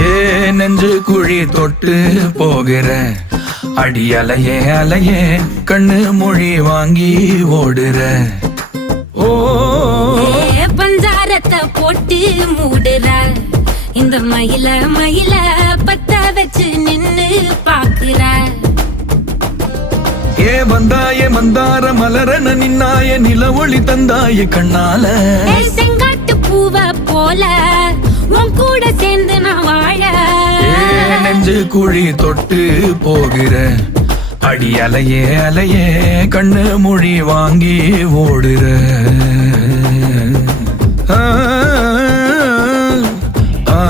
ஏ நெஞ்சு குழி தொட்டு போகிற அடி அலையே அலையே கண்ணு மொழி வாங்கி ஓடுற. ஓ பஞ்சாரத்தை போட்டு மூடுற இந்த மயில மயில பத்த வச்சு நின்னு பாக்குற. ஏ வந்தாய மந்தார மலரன நின்னாய நில ஒளி தந்தாய கண்ணால. செங்காட்டு பூவ போல உன் கூட சேர்ந்து நான் வாழ. நெஞ்சு குழி தொட்டு போகிற அடி அலையே அலையே கண்ணு மொழி வாங்கி ஓடுற. ஆ ஆ